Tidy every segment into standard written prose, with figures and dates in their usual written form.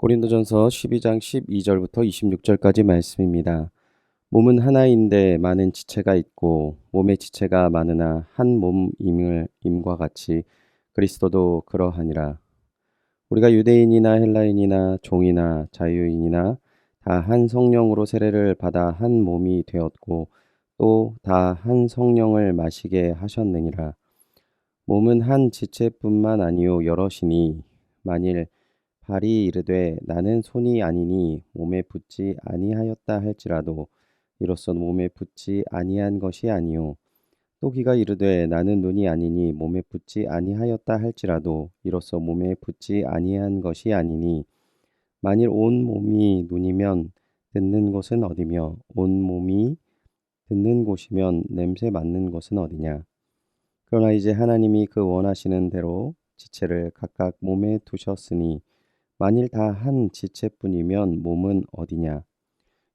고린도전서 12장 12절부터 26절까지 말씀입니다. 몸은 하나인데 많은 지체가 있고 몸의 지체가 많으나 한 몸임을 임과 같이 그리스도도 그러하니라. 우리가 유대인이나 헬라인이나 종이나 자유인이나 다 한 성령으로 세례를 받아 한 몸이 되었고 또 다 한 성령을 마시게 하셨느니라. 몸은 한 지체뿐만 아니요 여럿이니 만일 발이 이르되 나는 손이 아니니 몸에 붙지 아니하였다 할지라도 이로써 몸에 붙지 아니한 것이 아니요 또 귀가 이르되 나는 눈이 아니니 몸에 붙지 아니하였다 할지라도 이로써 몸에 붙지 아니한 것이 아니니 만일 온 몸이 눈이면 듣는 곳은 어디며 온 몸이 듣는 곳이면 냄새 맡는 곳은 어디냐. 그러나 이제 하나님이 그 원하시는 대로 지체를 각각 몸에 두셨으니 만일 다 한 지체뿐이면 몸은 어디냐?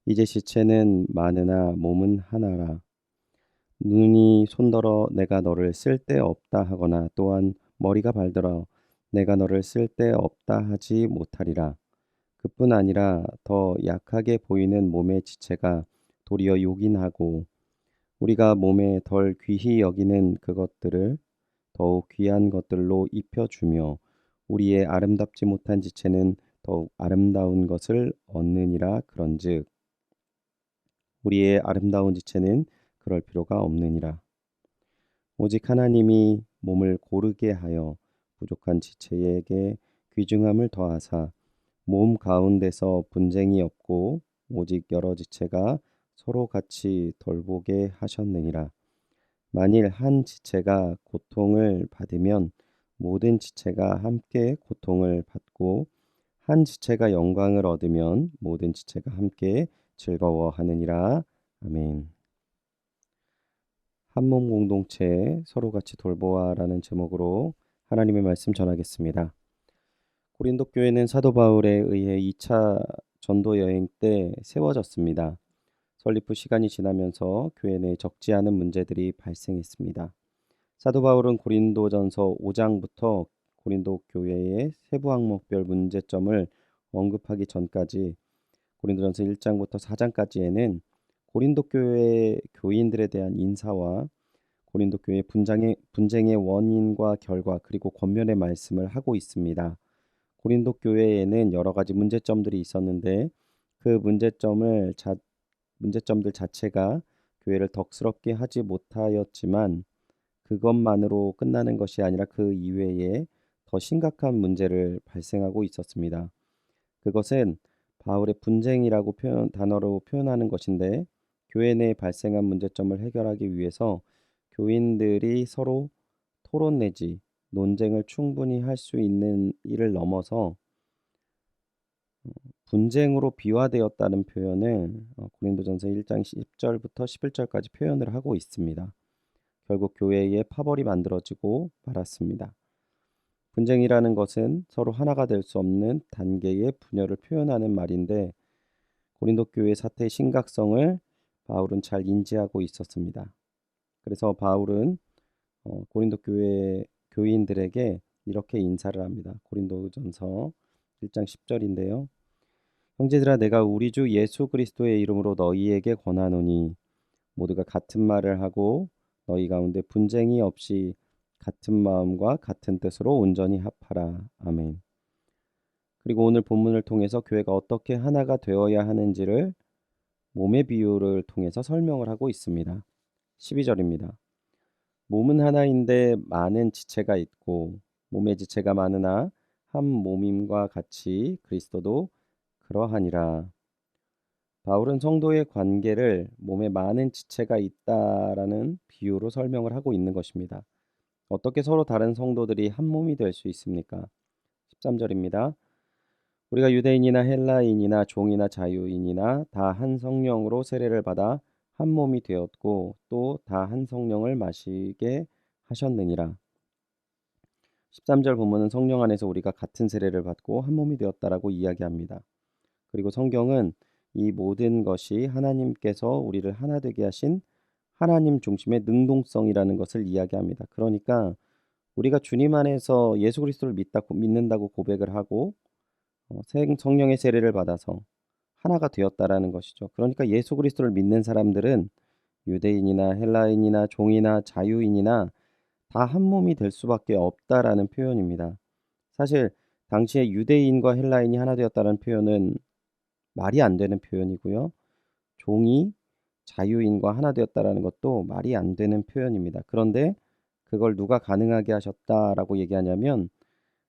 이제 지체는 많으나 몸은 하나라. 눈이 손더러 내가 너를 쓸데없다 하거나 또한 머리가 발더러 내가 너를 쓸데없다 하지 못하리라. 그뿐 아니라 더 약하게 보이는 몸의 지체가 도리어 요긴하고 우리가 몸에 덜 귀히 여기는 그것들을 더욱 귀한 것들로 입혀주며 우리의 아름답지 못한 지체는 더욱 아름다운 것을 얻느니라. 그런즉 우리의 아름다운 지체는 그럴 필요가 없느니라. 오직 하나님이 몸을 고르게 하여 부족한 지체에게 귀중함을 더하사 몸 가운데서 분쟁이 없고 오직 여러 지체가 서로 같이 돌보게 하셨느니라. 만일 한 지체가 고통을 받으면 모든 지체가 함께 고통을 받고 한 지체가 영광을 얻으면 모든 지체가 함께 즐거워하느니라. 아멘. 한몸 공동체 서로 같이 돌보아라는 제목으로 하나님의 말씀 전하겠습니다. 고린도 교회는 사도 바울에 의해 2차 전도 여행 때 세워졌습니다. 설립 후 시간이 지나면서 교회 내에 적지 않은 문제들이 발생했습니다. 사도 바울은 고린도전서 5장부터 고린도 교회의 세부 항목별 문제점을 언급하기 전까지 고린도전서 1장부터 4장까지에는 고린도 교회 교인들에 대한 인사와 고린도 교회 분쟁의 원인과 결과 그리고 권면의 말씀을 하고 있습니다. 고린도 교회에는 여러 가지 문제점들이 있었는데 그 문제점들 자체가 교회를 덕스럽게 하지 못하였지만 그것만으로 끝나는 것이 아니라 그 이외에 더 심각한 문제를 발생하고 있었습니다. 그것은 바울의 분쟁이라고 단어로 표현하는 것인데 교회 내에 발생한 문제점을 해결하기 위해서 교인들이 서로 토론 내지 논쟁을 충분히 할 수 있는 일을 넘어서 분쟁으로 비화되었다는 표현을 고린도전서 1장 10절부터 11절까지 표현을 하고 있습니다. 결국 교회에 파벌이 만들어지고 말았습니다. 분쟁이라는 것은 서로 하나가 될 수 없는 단계의 분열을 표현하는 말인데 고린도 교회 사태의 심각성을 바울은 잘 인지하고 있었습니다. 그래서 바울은 고린도 교회 교인들에게 이렇게 인사를 합니다. 고린도전서 1장 10절인데요. 형제들아 내가 우리 주 예수 그리스도의 이름으로 너희에게 권하노니 모두가 같은 말을 하고 너희 가운데 분쟁이 없이 같은 마음과 같은 뜻으로 온전히 합하라. 아멘. 그리고 오늘 본문을 통해서 교회가 어떻게 하나가 되어야 하는지를 몸의 비유를 통해서 설명을 하고 있습니다. 12절입니다. 몸은 하나인데 많은 지체가 있고 몸의 지체가 많으나 한 몸임과 같이 그리스도도 그러하니라. 바울은 성도의 관계를 몸에 많은 지체가 있다라는 비유로 설명을 하고 있는 것입니다. 어떻게 서로 다른 성도들이 한 몸이 될 수 있습니까? 13절입니다. 우리가 유대인이나 헬라인이나 종이나 자유인이나 다 한 성령으로 세례를 받아 한 몸이 되었고 또 다 한 성령을 마시게 하셨느니라. 13절 본문은 성령 안에서 우리가 같은 세례를 받고 한 몸이 되었다라고 이야기합니다. 그리고 성경은 이 모든 것이 하나님께서 우리를 하나 되게 하신 하나님 중심의 능동성이라는 것을 이야기합니다. 그러니까 우리가 주님 안에서 예수 그리스도를 믿는다고 고백을 하고 성령의 세례를 받아서 하나가 되었다라는 것이죠. 그러니까 예수 그리스도를 믿는 사람들은 유대인이나 헬라인이나 종이나 자유인이나 다 한 몸이 될 수밖에 없다라는 표현입니다. 사실 당시에 유대인과 헬라인이 하나 되었다는 표현은 말이 안 되는 표현이고요. 종이 자유인과 하나 되었다라는 것도 말이 안 되는 표현입니다. 그런데 그걸 누가 가능하게 하셨다라고 얘기하냐면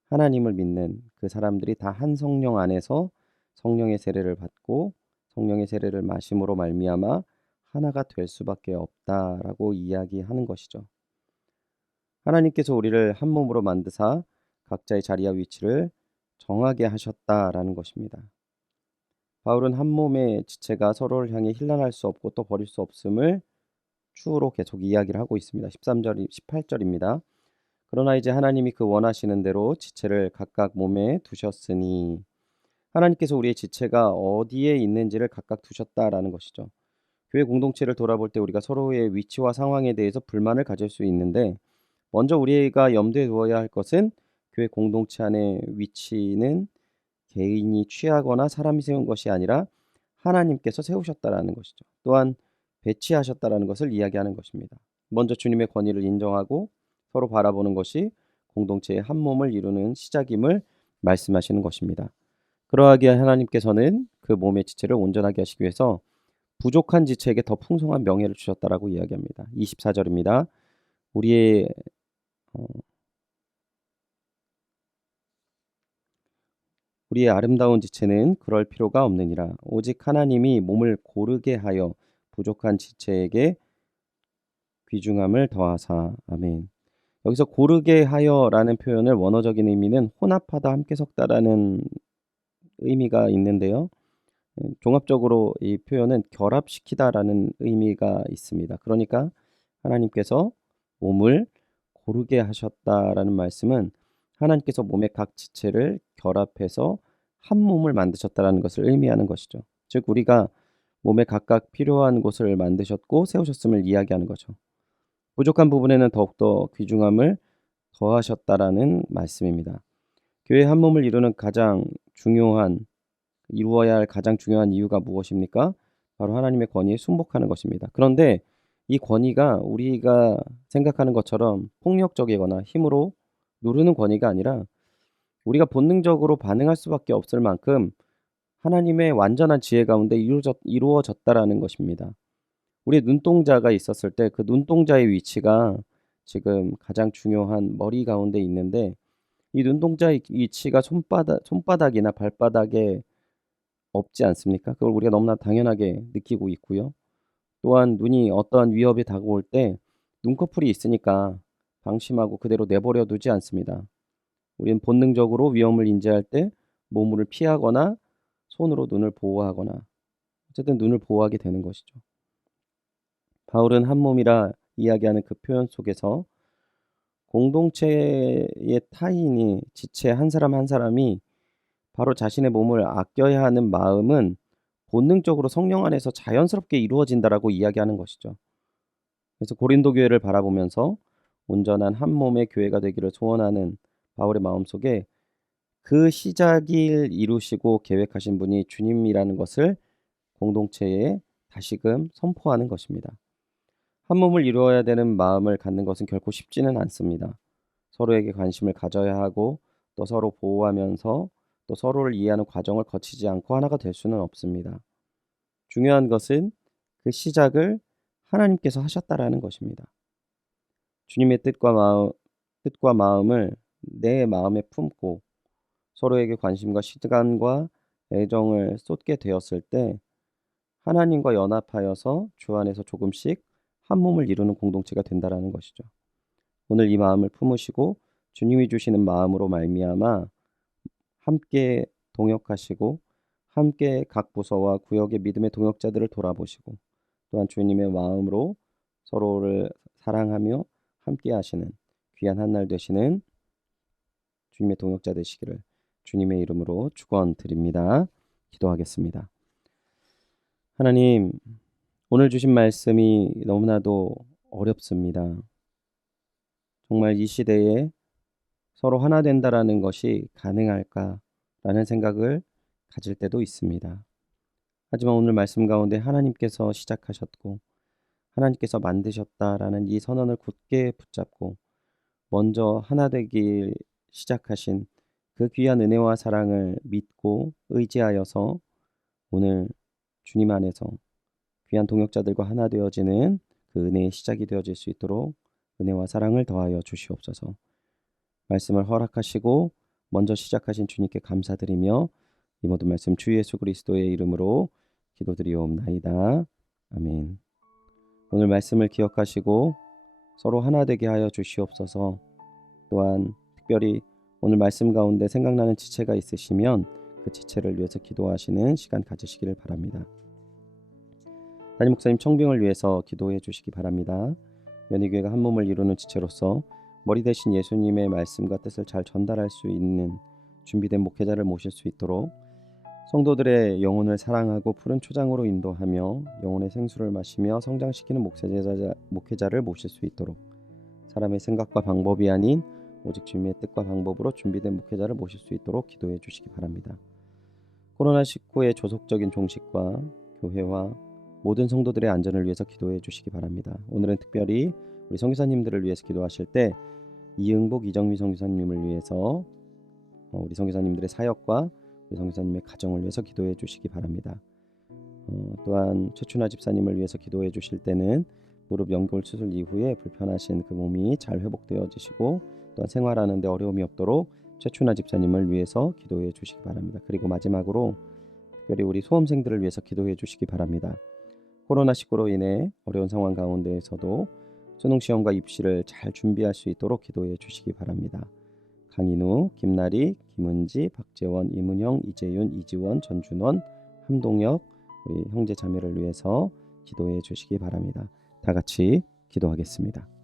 하나님을 믿는 그 사람들이 다 한 성령 안에서 성령의 세례를 받고 성령의 세례를 마심으로 말미암아 하나가 될 수밖에 없다라고 이야기하는 것이죠. 하나님께서 우리를 한 몸으로 만드사 각자의 자리와 위치를 정하게 하셨다라는 것입니다. 바울은 한 몸의 지체가 서로를 향해 힐난할 수 없고 또 버릴 수 없음을 추후로 계속 이야기를 하고 있습니다. 18절입니다. 그러나 이제 하나님이 그 원하시는 대로 지체를 각각 몸에 두셨으니 하나님께서 우리의 지체가 어디에 있는지를 각각 두셨다라는 것이죠. 교회 공동체를 돌아볼 때 우리가 서로의 위치와 상황에 대해서 불만을 가질 수 있는데 먼저 우리가 염두에 두어야 할 것은 교회 공동체 안의 위치는 개인이 취하거나 사람이 세운 것이 아니라 하나님께서 세우셨다라는 것이죠. 또한 배치하셨다라는 것을 이야기하는 것입니다. 먼저 주님의 권위를 인정하고 서로 바라보는 것이 공동체의 한 몸을 이루는 시작임을 말씀하시는 것입니다. 그러하기에 하나님께서는 그 몸의 지체를 온전하게 하시기 위해서 부족한 지체에게 더 풍성한 명예를 주셨다라고 이야기합니다. 24절입니다. 우리의 아름다운 지체는 그럴 필요가 없느니라. 오직 하나님이 몸을 고르게 하여 부족한 지체에게 귀중함을 더하사. 아멘. 여기서 고르게 하여라는 표현을 원어적인 의미는 혼합하다, 함께 섞다라는 의미가 있는데요. 종합적으로 이 표현은 결합시키다라는 의미가 있습니다. 그러니까 하나님께서 몸을 고르게 하셨다라는 말씀은 하나님께서 몸의 각 지체를 결합해서 한 몸을 만드셨다라는 것을 의미하는 것이죠. 즉 우리가 몸에 각각 필요한 곳을 만드셨고 세우셨음을 이야기하는 거죠. 부족한 부분에는 더욱더 귀중함을 더하셨다라는 말씀입니다. 교회 한 몸을 이루어야 할 가장 중요한 이유가 무엇입니까? 바로 하나님의 권위에 순복하는 것입니다. 그런데 이 권위가 우리가 생각하는 것처럼 폭력적이거나 힘으로 누르는 권위가 아니라 우리가 본능적으로 반응할 수밖에 없을 만큼 하나님의 완전한 지혜 가운데 이루어졌다라는 것입니다. 우리 눈동자가 있었을 때 그 눈동자의 위치가 지금 가장 중요한 머리 가운데 있는데 이 눈동자의 위치가 손바닥이나 발바닥에 없지 않습니까? 그걸 우리가 너무나 당연하게 느끼고 있고요. 또한 눈이 어떠한 위협이 다가올 때 눈꺼풀이 있으니까 방심하고 그대로 내버려 두지 않습니다. 우리는 본능적으로 위험을 인지할 때 몸을 피하거나 손으로 눈을 보호하거나 어쨌든 눈을 보호하게 되는 것이죠. 바울은 한 몸이라 이야기하는 그 표현 속에서 공동체의 타인이 지체 한 사람 한 사람이 바로 자신의 몸을 아껴야 하는 마음은 본능적으로 성령 안에서 자연스럽게 이루어진다라고 이야기하는 것이죠. 그래서 고린도 교회를 바라보면서 온전한 한 몸의 교회가 되기를 소원하는 바울의 마음속에 그 시작을 이루시고 계획하신 분이 주님이라는 것을 공동체에 다시금 선포하는 것입니다. 한 몸을 이루어야 되는 마음을 갖는 것은 결코 쉽지는 않습니다. 서로에게 관심을 가져야 하고 또 서로 보호하면서 또 서로를 이해하는 과정을 거치지 않고 하나가 될 수는 없습니다. 중요한 것은 그 시작을 하나님께서 하셨다라는 것입니다. 주님의 뜻과 마음을 내 마음에 품고 서로에게 관심과 시간과 애정을 쏟게 되었을 때 하나님과 연합하여서 주 안에서 조금씩 한 몸을 이루는 공동체가 된다라는 것이죠. 오늘 이 마음을 품으시고 주님이 주시는 마음으로 말미암아 함께 동역하시고 함께 각 부서와 구역의 믿음의 동역자들을 돌아보시고 또한 주님의 마음으로 서로를 사랑하며 함께 하시는 귀한 한 날 되시는 주님의 동역자 되시기를 주님의 이름으로 축원드립니다. 기도하겠습니다. 하나님, 오늘 주신 말씀이 너무나도 어렵습니다. 정말 이 시대에 서로 하나 된다라는 것이 가능할까라는 라는 생각을 가질 때도 있습니다. 하지만 오늘 말씀 가운데 하나님께서 시작하셨고 하나님께서 만드셨다라는 이 선언을 굳게 붙잡고 먼저 하나 되길 시작하신 그 귀한 은혜와 사랑을 믿고 의지하여서 오늘 주님 안에서 귀한 동역자들과 하나 되어지는 그 은혜의 시작이 되어질 수 있도록 은혜와 사랑을 더하여 주시옵소서. 말씀을 허락하시고 먼저 시작하신 주님께 감사드리며 이 모든 말씀 주 예수 그리스도의 이름으로 기도드리옵나이다. 아멘. 오늘 말씀을 기억하시고 서로 하나 되게 하여 주시옵소서. 또한 특별히 오늘 말씀 가운데 생각나는 지체가 있으시면 그 지체를 위해서 기도하시는 시간 가지시기를 바랍니다. 담임 목사님 청빙을 위해서 기도해 주시기 바랍니다. 연희교회가 한 몸을 이루는 지체로서 머리 대신 예수님의 말씀과 뜻을 잘 전달할 수 있는 준비된 목회자를 모실 수 있도록 성도들의 영혼을 사랑하고 푸른 초장으로 인도하며 영혼의 생수를 마시며 성장시키는 목회자를 모실 수 있도록 사람의 생각과 방법이 아닌 오직 주님의 뜻과 방법으로 준비된 목회자를 모실 수 있도록 기도해 주시기 바랍니다. 코로나19의 조속적인 종식과 교회와 모든 성도들의 안전을 위해서 기도해 주시기 바랍니다. 오늘은 특별히 우리 선교사님들을 위해서 기도하실 때 이응복, 이정미 선교사님을 위해서 우리 선교사님들의 사역과 우리 선교사님의 가정을 위해서 기도해 주시기 바랍니다. 또한 최춘아 집사님을 위해서 기도해 주실 때는 무릎 연골 수술 이후에 불편하신 그 몸이 잘 회복되어지시고 또한 생활하는 데 어려움이 없도록 최춘아 집사님을 위해서 기도해 주시기 바랍니다. 그리고 마지막으로 특별히 우리 수험생들을 위해서 기도해 주시기 바랍니다. 코로나19로 인해 어려운 상황 가운데에서도 수능시험과 입시를 잘 준비할 수 있도록 기도해 주시기 바랍니다. 강인우, 김나리, 김은지, 박재원, 이문영, 이재윤, 이지원, 전준원, 함동혁 우리 형제 자매를 위해서 기도해 주시기 바랍니다. 다 같이 기도하겠습니다.